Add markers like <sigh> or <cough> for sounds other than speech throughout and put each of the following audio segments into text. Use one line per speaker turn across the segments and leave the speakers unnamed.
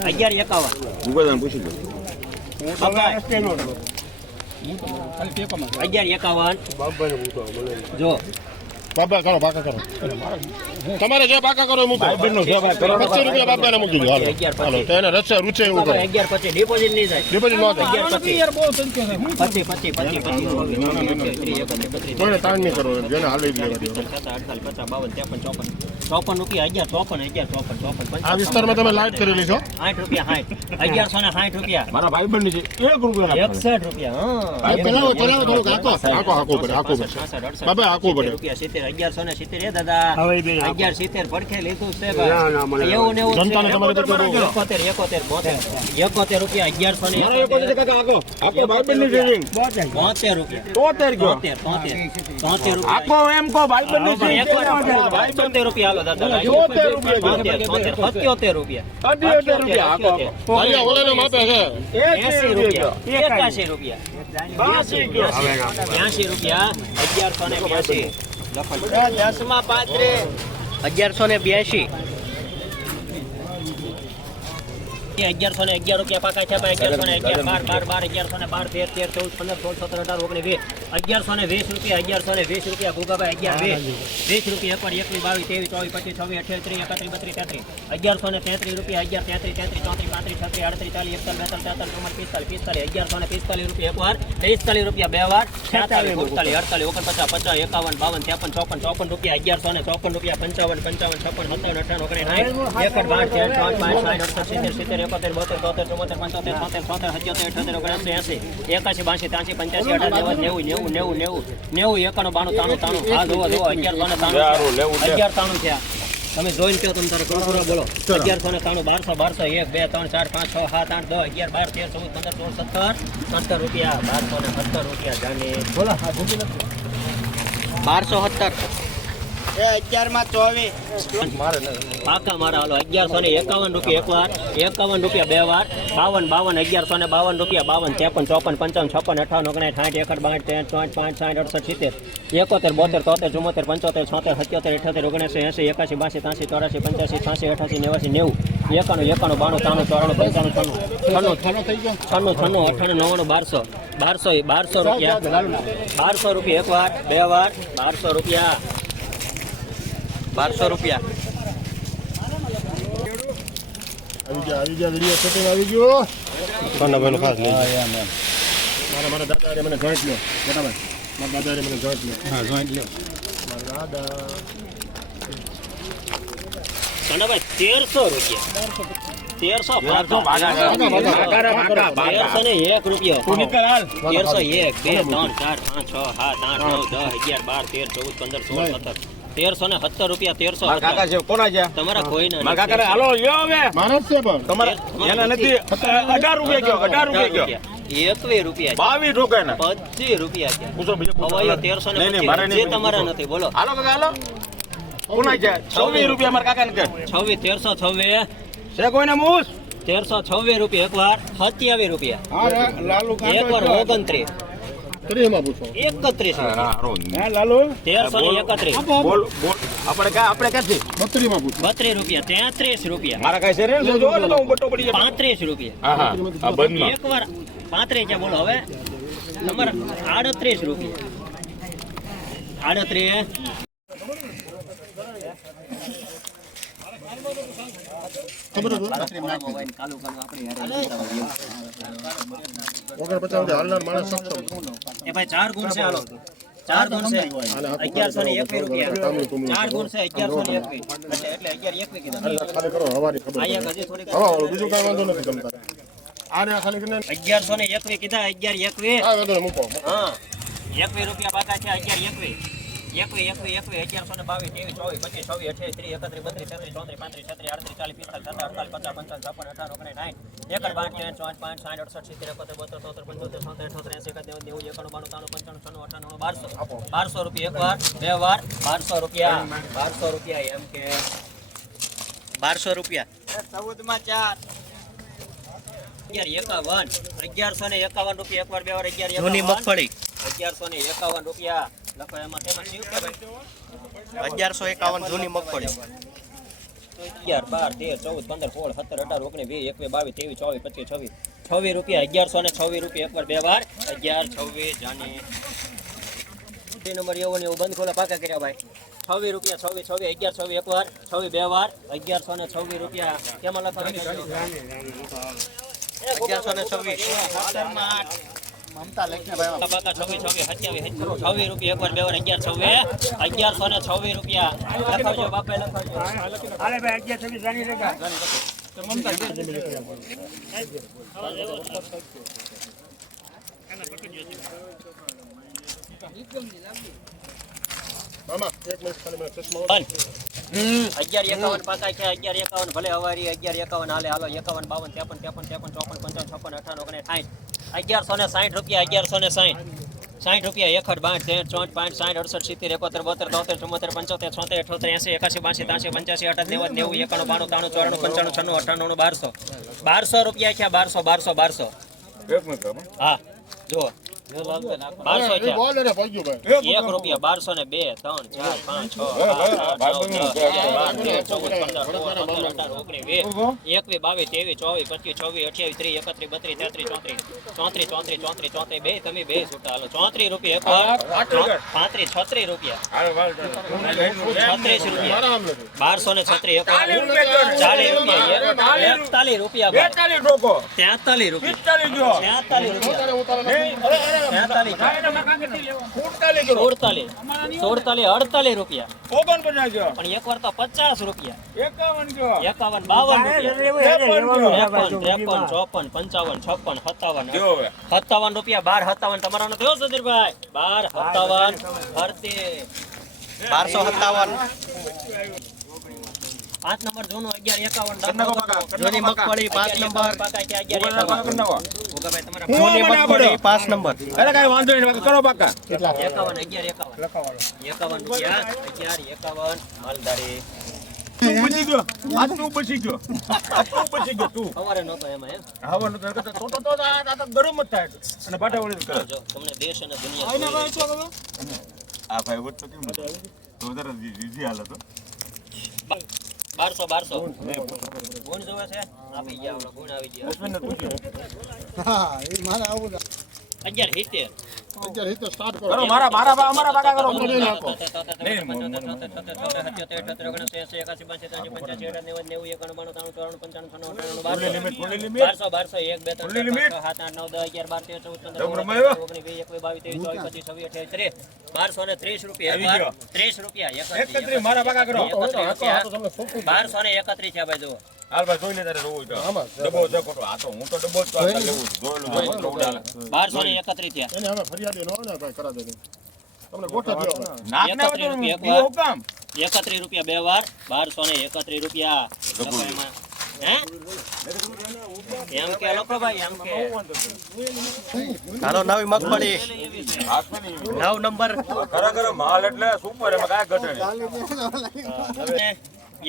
અગિયાર એકાવન.
ભૂગોળાને પૂછી લો
અગિયાર એકાવન. જો.
બાબા કરો પાકા કરો. તમારે જે પાકા કરો મૂકો. પચીસ રૂપિયા બાપાને મૂકી દો. હાલો. એને રસ્તે રૂચે એવું કરો.
અગિયાર પચીસ. ડિપોઝિટ નહીં થાય.
ડિપોઝિટ ન થાય.
પચીસ. પચીસ પચીસ પચીસ ત્રીસ એકત્રીસ બત્રીસ.
કોઈને તાણ નહીં કરો? જેને હાલી લેવા દો.
અડતાલીસ, પચાસ, બાવન, ત્રેપન, ચોપન. ચોપન રૂપિયા અગિયાર ચોપન અગિયાર ચોપન ચોપન
આ વિસ્તારમાં તમે લાઈટ કરેલી છો
સાઠ રૂપિયા સાઠ અગિયારસો ને સાઠ રૂપિયા.
મારા ભાઈ બંધ છે. એક રૂપિયા
એકસઠ રૂપિયા હા.
ચલાવો ચલાવો થોડુંક પડે હાકો પડે બાબા, આખું પડે.
રૂપિયા સિત્તેર અગિયારસો ને સિત્તેર. એ દાદા અગિયાર સિત્તેર પડખે લીધું છે ભાઈ એવું ને એવું છે.
જનતાને તમારે તો થોડું-
એકોતેર એકોતેર બોતેર. એકોતેર રૂપિયા અગિયારસો ને બોતેર રૂપિયા.
તોતેર
તોતેર તોતેર રૂપિયા
આખો એમ કહો ભાઈ બંધ
છે એક વાર
ભાઈ
બંધ રૂપિયા
રૂપિયા એસી રૂપિયા.
રૂપિયા. એકાશી રૂપિયા. બ્યાસી રૂપિયા. અગિયારસો ને બ્યાસી. દસમાં પાંત્રે અગિયારસો ને બ્યાસી. અગિયારસો ને અગિયાર રૂપિયા પાકા છે અગિયારસો ને અગિયાર બાર બાર બાર અગિયારસો ને બાર તેર તેર ચૌદ પંદર સોળ સત્તર અઢાર ઓગણીસ વીસ અગિયારસો ને વીસ રૂપિયા અગિયારસો ને વીસ રૂપિયા ગુગાભાઈ અગિયાર વીસ વીસ રૂપિયા એકવાર એકવીસ બાવીસ ત્રેવીસ ચોવીસ પચીસ છવ્વીસ અઠ્યાવીસ ત્રીસ એકત્રીસ બત્રીસ તેત્રીસ અગિયારસો ને તેત્રીસ રૂપિયા અગિયાર તેત્રીસ તેત્રીસ ચોત્રીસ પાંત્રીસ છત્રીસ આડત્રીસ ચાલીસ એકતાલીસ બેતાલીસ તેતાલીસ પિસ્તાલીસ પિસ્તાલીસ અગિયારસો ને પિસ્તાલીસ રૂપિયા એકવાર પિસ્તાલીસ રૂપિયા બે વાર છેતાલીસ અડતાલીસ અડતાલીસ ઓગણપચાસ પચાસ એકાવન બાવન ત્રેપન ચોપન ચોપન રૂપિયા અગિયારસો ને ચોપન રૂપિયા પંચાવન પંચાવન છપ્પન સત્તાવન અઠાવન ઓગણીસ એકડ બાર તેર સાઠ અડસઠ સિત્તેર સિત્તેર એકોતેર બોતેર તોતેર ચુમ્મોતેર પંચોતેર છોતેર છોતેર સત્યોતેર અઠ્યોતેર ઓગણસી એસી એકાસી બાસી ત્યાંસી પંચ્યાસી અઢાર નેવું નેવું નેવું નેવું નેવું નેવું એકાણું બાણું તાણું તાણું આ જોવો જોવો અગિયારસો ને તાણું
સારું, લેવું લે.
અગિયાર તાણું થયા. તમે જોઈને કહો તમે તારે બોલો. અગિયારસો ને તાણું બારસો બારસો એક બે ત્રણ ચાર પાંચ છ સાત આઠ દસ અગિયાર બાર તેર ચૌદ પંદર સોળ સત્તર સત્તર રૂપિયા બારસો ને સત્તર રૂપિયા જાને બોલો બારસો સત્તર. મારા હાલો, અગિયારસો ને એકાવન રૂપિયા એક એકાવન રૂપિયા બે વાર, બાવન બાવન, અગિયારસો ને બાવન રૂપિયા, બાવન, ત્રેપન, ચોપન, પંચાવન, છપ્પન, અઠાવન ઓગણીસ સાઠ એકઠ બાઠ ત્રણ પાંચ, સાઠ, અડસઠ, સિત્તેર, એકોતેર, બોતેર, તોતેર, ચુમ્મોતેર, પંચોતેર, છોતેર, સત્યોતેર, અઠ્યોતેર, ઓગણસી એસી એકાસી બાસી ત્યાંસી ચોરાસી પંચ્યાસી છ્યાસી અઠાસી નેવાસી નેવું, એકાણું એકાણું, બાણું, ત્રાણું, ચોરાણું, પંચાણું, છન્નું છન્નું છન્નું છન્નું, અઠાણું, નવ્વાણું, બારસો બારસો બારસો રૂપિયા બારસો રૂપિયા, એક વાર, બે વાર, બારસો રૂપિયા. બારસો રૂપિયા.
આવી ગયા વીડિયો શૂટિંગ આવી ગયો. કોના ભાઈનો ખાસ લઈ જાઓ. મારા મારા દાદા મને જોઈન્ટ લ્યો. મોટા મારા દાદા મને જોઈન્ટ લ્યો. હા જોઈન્ટ લ્યો. મારા દાદા.
કનાભાઈ તેરસો રૂપિયા. તેરસો તેરસો ને એક રૂપિયો. તેરસો એક બે ત્રણ ચાર પાંચ છ સાત આઠ નવ દસ અગિયાર બાર તેર ચૌદ પંદર સોળ સત્તર. તેરસો ને સત્તર રૂપિયા તેરસો
કાકા છે કોના છે?
તમારા કોઈ
મારા કાકા હાલો લ્યો હવે.
મારા છે પણ.
તમારા એના નથી. અઢાર રૂપિયા કયો અઢાર રૂપિયા કયો?
એકવીસ રૂપિયા
બાવીસ ઠોકાય
પચીસ રૂપિયા છે.
પૂછો બીજું
તેરસો ને
નહીં, નહીં, મારે
પચીસ.
નહીં
જે તમારા નથી બોલો.
હાલો કાકા હાલો. કોના છે? છવ્વીસ રૂપિયા મારા કાકા ને કે
છવ્વીસ તેરસો છવ્વીસ.
છે કોઈને મૂસ?
તેરસો છવ્વીસ રૂપિયા એક વાર સત્યાવીસ રૂપિયા. એક વાર ઓગણત્રીસ.
ત્રીસમાં પૂછો.
એકત્રીસ
લાલુ.
તેરસો ને એકત્રીસ.
બોલ બોલ. આપણે ક્યાં આપણે ક્યાંથી?
બત્રીસમાં પૂછો.
બત્રીસ રૂપિયા તેત્રીસ રૂપિયા.
મારા કાંઈ છે રે જો જો હું બટ્ટો પડી જાય
પાંત્રીસ રૂપિયા.
હા હા. બંધમાં.
એક વાર પાંત્રીસ છે બોલો હવે. નંબર આડત્રીસ રૂપિયા. આડત્રીસ.
ખબર પચાસ હાલનાર માણસ સક્ષમ
એ ભાઈ ચાર ગુણ છે હાલો ચાર ગુણ છે. અગિયારસો ને એકવીસ રૂપિયા. ચાર ગુણ છે અગિયારસો ને એકવીસ. એટલે એટલે અગિયાર એકવીસ કીધા.
બીજું કઈ વાંધો નથી તમતા આને ખાલી કરીને
અગિયારસો ને એકવીસ કીધા અગિયાર એકવીસ. હા. એકવીસ રૂપિયા બાકા છે અગિયાર એકવીસ. એકવીસ એકવીસ એકવીસ અગિયારસો ને બાવીસ ત્રેવીસ ચોવીસ પચીસ છવ્વીસ અઠ્યાવીસ ત્રીસ એકત્રીસ બત્રીસ તેત્રીસ ચોત્રીસ પાંત્રીસ છત્રીસ આડત્રીસ ચાલીસ પિસ્તાલીસ સત્તર અડતાલીસ પચાસ પંચાવન છપ્પન અઠાવન ઓગણીસ સાઠ એકડ બાર ત્રણ પાંચ પાંચ સાઠ અડસઠ સિત્તેર એકોતેર બોતેર તોતેર પંચોતેર છોતેર અઠોતેર એસી એકાદ નેવું નેવું એકાણું બાણું ત્રાણું પંચાણું છન્નું અઠાણું બારસો. બારસો રૂપિયા એક વાર બે વાર બારસો રૂપિયા. બારસો રૂપિયા એમ કે બારસો રૂપિયા. ચૌદમાં ચાર. અગિયાર એકાવન. અગિયારસો ને એકાવન રૂપિયા એક વાર બે વાર અગિયાર મગફળી. અગિયારસો ને એકાવન રૂપિયા. અગિયારસો એકાવન જૂની મગફળી અગિયાર બાર તેર ચૌદ પંદર સોળ સત્તર અઢાર ઓગણીસ વીસ એકવીસ બાવીસ ત્રેવીસ ચોવીસ પચીસ છવ્વીસ છવ્વીસ રૂપિયા અગિયારસો ને છવ્વીસ રૂપિયા એકવાર બે વાર અગિયાર છવ્વીસ જાની નંબર એવો ને એવું બંધ ખોલા પાકા કર્યા ભાઈ છવ્વીસ રૂપિયા છવ્વીસ છવ્વીસ અગિયાર છવ્વીસ એક વાર છવ્વીસ બે વાર અગિયારસો ને છવ્વીસ રૂપિયા કેમાં લખવાનું અગિયારસો ને છવ્વીસ છવ્વીસ છવ્વીસ સત્યાવીસ છવ્વીસ રૂપિયા એકવાર બે વાર અગિયાર છવ્વીસ અગિયારસો ને છવ્વીસ રૂપિયા. લખાવજો બાપે અગિયાર એકાવન પાકા છે અગિયાર એકાવન ભલે હવારી અગિયાર એકાવન હાલે હાલો એકાવન બાવન ત્રેપન ત્રેપન ત્રેપન ચોપન પંચાવન છપ્પન અઠાવન ઓગણીસ સાઠ અગિયારસો ને સાઠ રૂપિયા અગિયારસો ને સાઠ. સાઠ રૂપિયા એકડ બાઠ તેર ચોટ પાંચ સાઠ અડસઠ સિત્તેર એકોતેર બોતેર તોતેર ચુમ્મોતેર પંચોતેર છોતેર અઠોતેર એસી એકાસી બાસી ત્યાસી પંચ્યાસી અઠાર નેવું નેવું એકાણું બાણું ત્રાણું ચોરાણું પંચાણું છન્નું અઠાણું બારસો. બારસો રૂપિયા છે બારસો બારસો બારસો. હા જુઓ. બારસો
ને ભાગ્યો
એક રૂપિયા બારસો ને બે ત્રણ ચાર પાંચ છ બાવીસ ત્રેવીસ ચોવીસ પચીસ ચોવીસ અઠ્યાવીસ ત્રીસ એકત્રીસ બત્રીસ તેત્રીસ ચોત્રીસ ચોત્રીસ ચોત્રીસ ચોત્રીસ ચોત્રીસ બે તમે બે છૂટા હાલો. ચોત્રીસ રૂપિયા પાંત્રીસ છત્રીસ રૂપિયા. છત્રીસ રૂપિયા. બારસો ને છત્રીસ.
ચાલીસ રૂપિયા
એકતાલીસ રૂપિયા. તેતાલીસ તેતાલીસ
સુડતાલીસ કરો.
સુડતાલીસ સુડતાલીસ અડતાલીસ રૂપિયા. પણ એક વાર તો પચાસ રૂપિયા.
એકાવન
બાવન
ત્રેપન
ત્રેપન ત્રેપન ચોપન પંચાવન છપ્પન સત્તાવન. રૂપિયા બાર સત્તાવન. તમારાનો થયો સુધીરભાઈ બાર સત્તાવન ફરતી.
બારસો સત્તાવન.
પાંચ નંબર જૂનું અગિયાર એકાવન
જૂની મગફળી પાંચ નંબર. પાંચ નંબર
અરે કાંઈ વાંધો નહીં કરો પાકા.
એકાવન અગિયાર એકાવન એકાવન અગિયાર એકાવન માલધારી
તું. આ તું તું તું. તો તો તો તો ભાઈ વચ્ચે કેમ? તો વધારે હાલે તો.
બારસો બારસો ગુણ જોવે છે આપી ગયા ગુણ આવી ગયા. અગિયાર
મારા?
સત્તર, બારસો ને ત્રીસ રૂપિયા. ત્રીસ રૂપિયા. બારસો ને એકત્રીસ છે ભાઈ જુઓ.
હાલ ભાઈ જોઈ લે તારે રોવું તો.
આમાં છે.
ડબ્બો ખોટો. આ તો હું તો ડબ્બો જ તો આટલા લેવું જોયેલું જોયેલું તો ઉડાડે.
બારસો થયા.
એને હવે ફરિયાદી નો ને ભાઈ કરા દે તમને ગોઠા દ્યો
નાક ના હોય તો
રૂપિયા એક
દીવો
વાર.
કામ?
એકત્રીસ રૂપિયા બે વાર. બારસો ને એકત્રીસ રૂપિયા. લખો હે? એમ કે લખો ભાઈ એમ કે.
હાલો નવી મગફળી. નંબર.
ખરેખર માલ એટલે સુપર એમાં કાંઈ ઘટે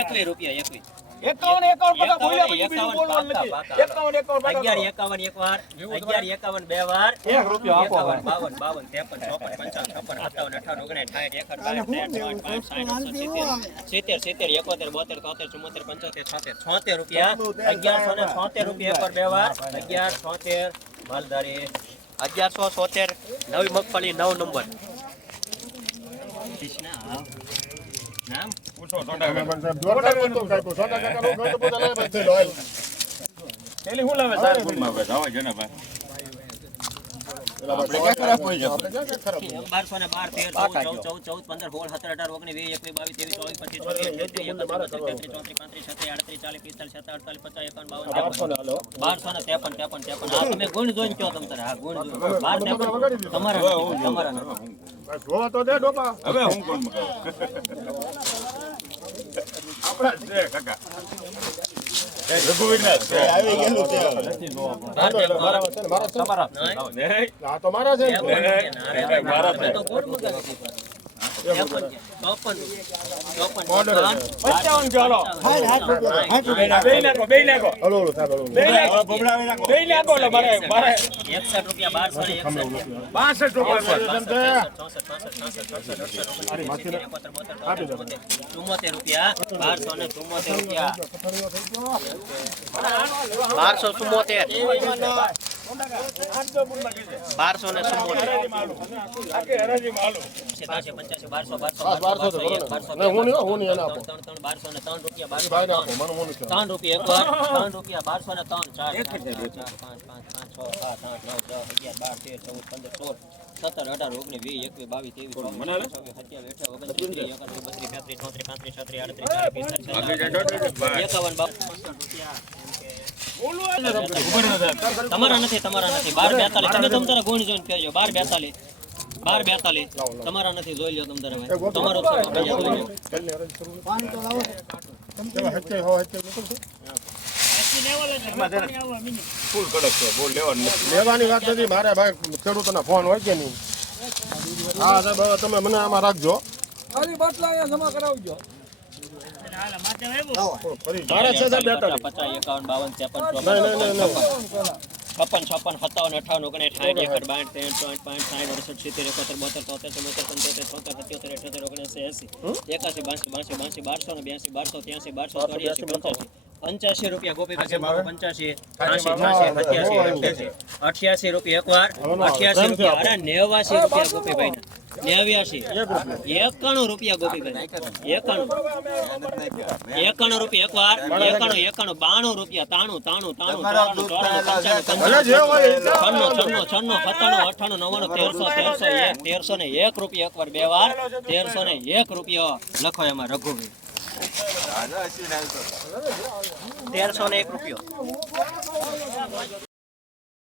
એકવીસ રૂપિયા એકવીસ.
એકાવન એકાવન પાકા બોલ્યા પછી બીજું બોલવાનું નથી. એકાવન એકાવન
અગિયાર એકાવન એક વાર. અગિયાર એકાવન બે વાર.
એક રૂપિયો આપો
એકાવન બાવન બાવન ત્રેપન ચોપન પંચાવન છપ્પન સત્તાવન અઠાવન ઓગણીસ સાઠ એકસઠ બાસઠ ત્રેસઠ પાંચ સાઠ સિત્તેર. એકોતેર બોતેર તોતેર ચુમ્મોતેર પંચોતેર છોતેર છોતેર રૂપિયા. અગિયારસો ને છોતેર રૂપિયા પર બે વાર. અગિયાર છોતેર માલધારી.
અગિયારસો સોતેર નવી મગફળી નવ નંબર.
નામ
પેલી હું લાવે સારું ફૂલમાં આવે જાવા કે ને ભાઈ.
પેલા ભાઈ
આપણે ક્યાં ખરાબ હોય છે?
આપણે ક્યાં ક્યાં ખરાબ હોય?
બારસો ને ત્રેપન. ત્રેપન ત્રેપન ત્રેપન. હા તમે ગુણ જોઈને કયો તમ તારે. હા ગુણ જોઈને. બાર ત્રેપન. તમારા તમારા
જોવા તો દે ડોપા.
હવે હું કોણ? <laughs> આપણા જ છે, કાકા. તમારા.
છે
ચુમ્મોતેર રૂપિયા બારસો ને ચુમ્મોતેર રૂપિયા
બારસો ચુમ્મોતેર બારસો ને
ત્રણ, રૂપિયા, એક વાર ત્રણ રૂપિયા બારસો ને ત્રણ ચાર પાંચ પાંચ પાંચ છ સાત આઠ નવ દસ અગિયાર બાર તેર ચૌદ પંદર સોળ સત્તર અઢાર ઓગણીસ વીસ એકવીસ બાવીસ ત્રેવીસ ચોવીસ સત્યાવીસ અઠાવીસ ઓગણત્રીસ એકત્રીસ ચોત્રીસ પાંત્રીસ છત્રીસ આડત્રીસ ચાલીસ પિસ્તાલીસ છેતાલીસ, એકાવન બાવન
લેવાનું
વાત નથી. મારે ભાઈ ખેડૂતોના ફોન હોય કે નહીં? હા સાહેબ તમે મને આમાં રાખજો. ફરી
જમા કરાવજો
નહીં
છપ્પન. સત્તાવન અઠાવન ઓગણીસ સાઠ એકસઠ બાઠ ત્રેસઠ ચોસઠ પાંચ સાઠ અડસઠ સિત્તેર એકોતેર બોતેર તોતેર ચુમ્મોતેર પંચોતેર છોતેર સત્યોતેર અઠ્યોતેર ઓગણસી એસી એકાસી બાસી બાસી બાસી બારસો ને બ્યાસી બારસો ત્યાસી બારસો ચોર્યાસી પંચ્યાસી. પંચ્યાસી રૂપિયા ગોપી પાસે મારો પંચ્યાસી અઠ્યાસી અઠ્યાસી રૂપિયા એક વાર અઠ્યાસી રૂપિયા નેવાસી રૂપિયા ગોપીભાઈ નેવ્યાસી એકાણું રૂપિયા ગોપીભાઈ એકાણું. એકાણું રૂપિયા એક વાર. એકાણું એકાણું બાણું રૂપિયા. તાણું તાણું તાણું ચોરાણું ચોરાણું છન્નું સત્તાણું અઠાણું નવ્વાણું તેરસો તેરસો એક તેરસો ને એક રૂપિયા એક વાર બે વાર. તેરસો ને એક રૂપિયા લખો એમાં રઘુભાઈ
તેરસો ને એક રૂપિયો.